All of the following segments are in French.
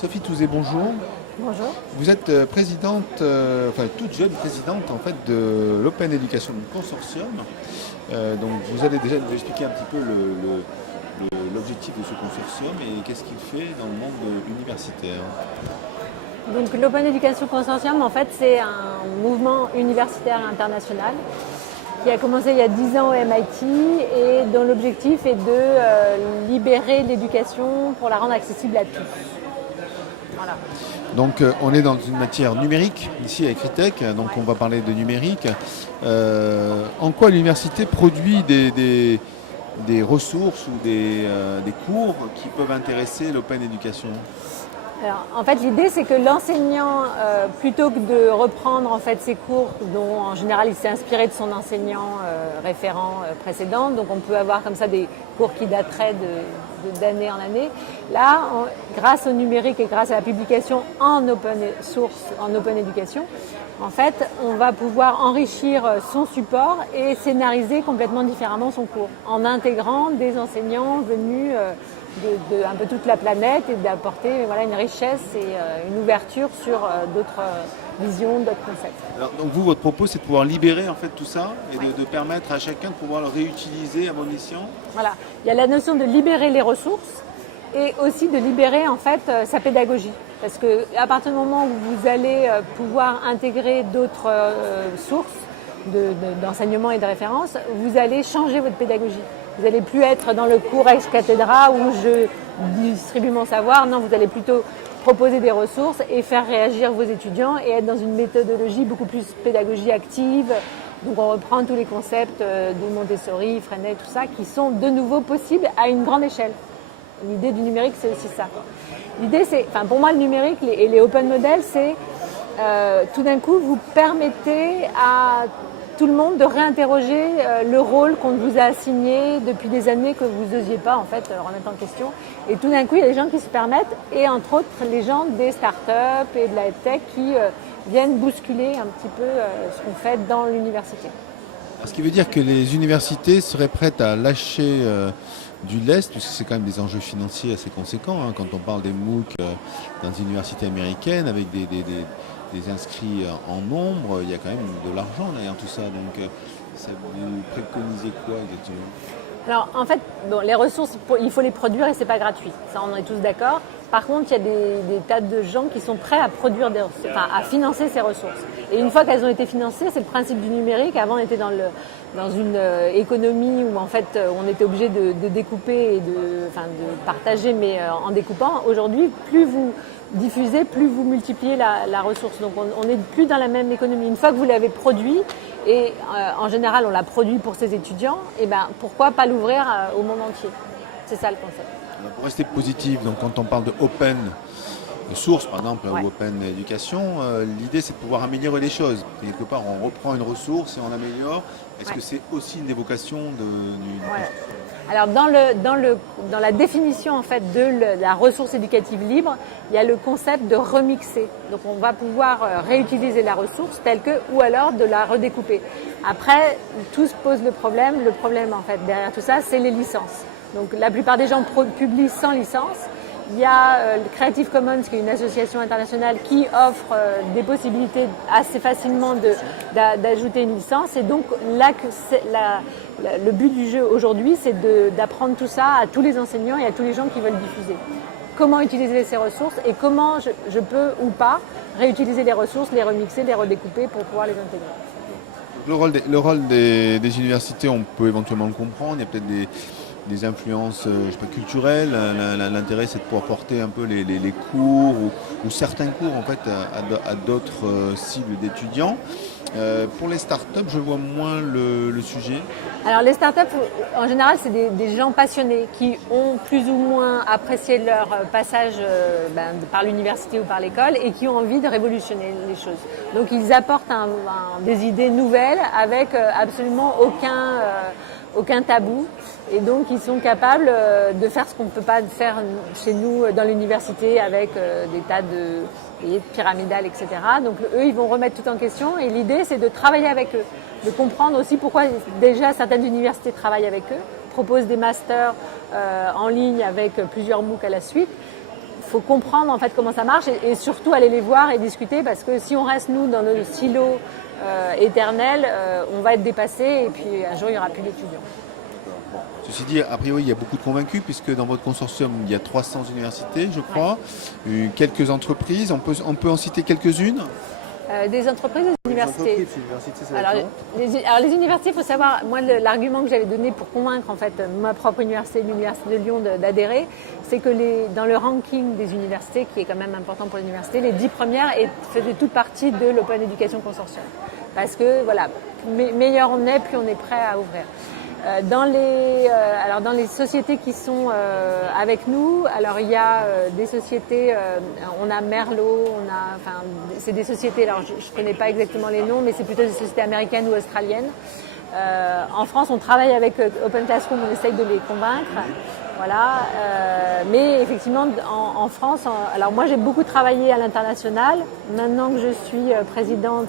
Sophie Touzé, bonjour. Bonjour. Vous êtes présidente, toute jeune présidente en fait de l'Open Education Consortium. Donc vous allez déjà nous expliquer un petit peu l'objectif de ce consortium et qu'est-ce qu'il fait dans le monde universitaire. Donc l'Open Education Consortium, en fait, c'est un mouvement universitaire international qui a commencé il y a 10 ans au MIT et dont l'objectif est de libérer l'éducation pour la rendre accessible à tous. Voilà. Donc on est dans une matière numérique ici à Critech, donc on va parler de numérique. En quoi l'université produit des ressources ou des cours qui peuvent intéresser l'Open Education? Alors, en fait, l'idée, c'est que l'enseignant, plutôt que de reprendre en fait ses cours, dont en général il s'est inspiré de son enseignant référent précédent, donc on peut avoir comme ça des cours qui dateraient d'année en année. Là, grâce au numérique et grâce à la publication en open source, en open education, en fait, on va pouvoir enrichir son support et scénariser complètement différemment son cours, en intégrant des enseignants venus de un peu toute la planète et d'apporter une richesse et une ouverture sur d'autres visions, d'autres concepts. Alors, donc vous, votre propos, c'est de pouvoir libérer en fait tout ça et de permettre à chacun de pouvoir le réutiliser à bon escient. Voilà, il y a la notion de libérer les ressources et aussi de libérer en fait sa pédagogie. Parce que à partir du moment où vous allez pouvoir intégrer d'autres sources d'enseignement et de référence, vous allez changer votre pédagogie. Vous n'allez plus être dans le cours ex cathedra où je distribue mon savoir. Non, vous allez plutôt proposer des ressources et faire réagir vos étudiants et être dans une méthodologie beaucoup plus pédagogie active. Donc on reprend tous les concepts de Montessori, Freinet, tout ça, qui sont de nouveau possibles à une grande échelle. L'idée du numérique, c'est aussi ça. L'idée, c'est, pour moi, le numérique et les open models, c'est tout d'un coup, vous permettez à tout le monde de réinterroger le rôle qu'on vous a assigné depuis des années que vous n'osiez pas en fait remettre en question. Et tout d'un coup, il y a des gens qui se permettent, et entre autres les gens des startups et de la tech qui viennent bousculer un petit peu ce qu'on fait dans l'université. Ce qui veut dire que les universités seraient prêtes à lâcher du lest, puisque c'est quand même des enjeux financiers assez conséquents, quand on parle des MOOC dans les universités américaines avec des inscrits en nombre, il y a quand même de l'argent derrière tout ça. Donc, ça vous préconisez quoi exactement? Alors en fait, les ressources, il faut les produire et c'est pas gratuit. Ça, on est tous d'accord. Par contre, il y a des tas de gens qui sont prêts à produire à financer ces ressources. Et une fois qu'elles ont été financées, c'est le principe du numérique. Avant, on était dans une économie où en fait, on était obligé de découper et de partager, mais en découpant. Aujourd'hui, plus vous diffusez, plus vous multipliez la ressource. Donc, on n'est plus dans la même économie. Une fois que vous l'avez produit, et en général, on l'a produit pour ses étudiants, et pourquoi pas l'ouvrir au monde entier? C'est ça le concept. Alors pour rester positif, donc quand on parle de open source par exemple, ou open éducation, l'idée c'est de pouvoir améliorer les choses. Quelque part, on reprend une ressource et on l'améliore. Est-ce que c'est aussi une évocation du Alors dans la définition en fait de la ressource éducative libre, il y a le concept de remixer. Donc on va pouvoir réutiliser la ressource telle que, ou alors de la redécouper. Après, tout se pose le problème. Le problème en fait derrière tout ça, c'est les licences. Donc la plupart des gens publient sans licence. Il y a le Creative Commons, qui est une association internationale qui offre des possibilités assez facilement d'ajouter une licence. Et donc là, le but du jeu aujourd'hui, c'est d'apprendre tout ça à tous les enseignants et à tous les gens qui veulent diffuser. Comment utiliser ces ressources et comment je peux ou pas réutiliser les ressources, les remixer, les redécouper pour pouvoir les intégrer. Le rôle des universités, on peut éventuellement le comprendre. Il y a peut-être des influences culturelles. L'intérêt, c'est de pouvoir porter un peu les cours ou certains cours en fait à d'autres cibles d'étudiants. Pour les startups, je vois moins le sujet. Alors les startups, en général, c'est des gens passionnés qui ont plus ou moins apprécié leur passage par l'université ou par l'école et qui ont envie de révolutionner les choses. Donc ils apportent des idées nouvelles avec absolument aucun tabou. Et donc, ils sont capables de faire ce qu'on ne peut pas faire chez nous dans l'université avec des tas de pyramidales, etc. Donc, eux, ils vont remettre tout en question. Et l'idée, c'est de travailler avec eux, de comprendre aussi pourquoi déjà certaines universités travaillent avec eux, proposent des masters en ligne avec plusieurs MOOC à la suite, faut comprendre en fait comment ça marche et surtout aller les voir et discuter parce que si on reste nous dans nos silos éternels, on va être dépassé et puis un jour il n'y aura plus d'étudiants. Ceci dit, a priori, il y a beaucoup de convaincus puisque dans votre consortium, il y a 300 universités, je crois, quelques entreprises. On peut en citer quelques-unes. Des entreprises, des universités. Les universités, il faut savoir, moi l'argument que j'avais donné pour convaincre en fait ma propre université, l'université de Lyon, d'adhérer, c'est que dans le ranking des universités, qui est quand même important pour l'université, les 10 premières faisaient toute partie de l'Open Education Consortium. Parce que voilà, meilleur on est, plus on est prêt à ouvrir. Dans les sociétés qui sont avec nous, alors il y a des sociétés, on a Merlot, c'est des sociétés, alors je connais pas exactement les noms, mais c'est plutôt des sociétés américaines ou australiennes. En France, on travaille avec Open Classroom, on essaye de les convaincre. Voilà, mais effectivement en France, alors moi j'ai beaucoup travaillé à l'international. Maintenant que je suis présidente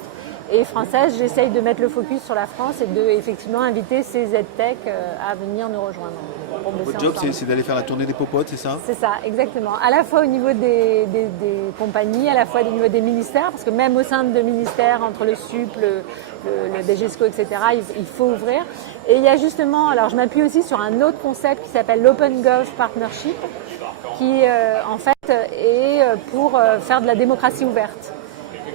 et française, j'essaye de mettre le focus sur la France et de effectivement inviter ces EdTech à venir nous rejoindre. Votre job, c'est d'aller faire la tournée des popotes, c'est ça? C'est ça, exactement. À la fois au niveau des compagnies, à la fois au niveau des ministères, parce que même au sein de ministères, entre le SUP, le DGESCO, etc., il faut ouvrir. Et il y a justement, alors je m'appuie aussi sur un autre concept qui s'appelle l'Open Gov Partnership, qui en fait est pour faire de la démocratie ouverte.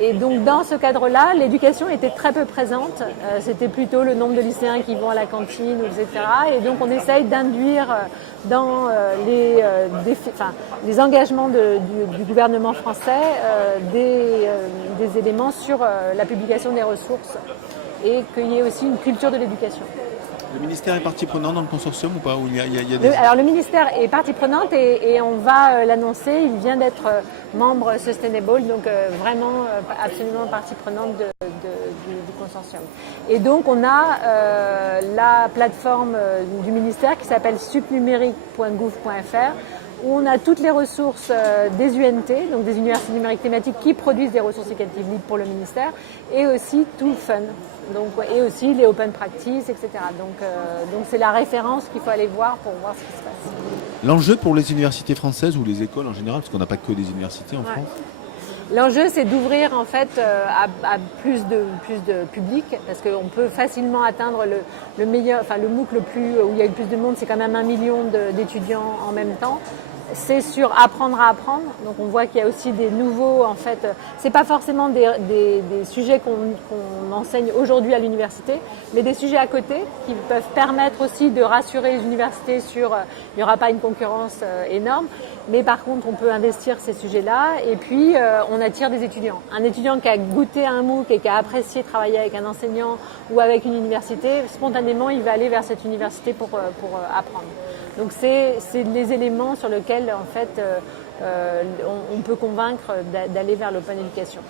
Et donc dans ce cadre-là, l'éducation était très peu présente. C'était plutôt le nombre de lycéens qui vont à la cantine, etc. Et donc on essaye d'induire dans les engagements du gouvernement français des éléments sur la publication des ressources et qu'il y ait aussi une culture de l'éducation. Le ministère est partie prenante dans le consortium ou pas? Alors le ministère est partie prenante et on va l'annoncer. Il vient d'être membre Sustainable, donc vraiment absolument partie prenante du consortium. Et donc on a la plateforme du ministère qui s'appelle supnumérique.gouv.fr où on a toutes les ressources des UNT, donc des universités numériques thématiques qui produisent des ressources éducatives libres pour le ministère, et aussi tout fun, et aussi les open practice, etc. Donc c'est la référence qu'il faut aller voir pour voir ce qui se passe. L'enjeu pour les universités françaises ou les écoles en général, parce qu'on n'a pas que des universités en France. L'enjeu, c'est d'ouvrir en fait à plus de public, parce qu'on peut facilement atteindre le meilleur, enfin le MOOC où il y a le plus de monde, c'est quand même 1 million d'étudiants en même temps. C'est sur apprendre à apprendre. Donc on voit qu'il y a aussi des nouveaux, en fait, c'est pas forcément des sujets qu'on enseigne aujourd'hui à l'université, mais des sujets à côté qui peuvent permettre aussi de rassurer les universités sur il n'y aura pas une concurrence énorme, mais par contre on peut investir ces sujets-là et puis on attire des étudiants. Un étudiant qui a goûté à un MOOC et qui a apprécié travailler avec un enseignant ou avec une université, spontanément il va aller vers cette université pour apprendre. Donc c'est les éléments sur lesquels en fait on peut convaincre d'aller vers l'open education.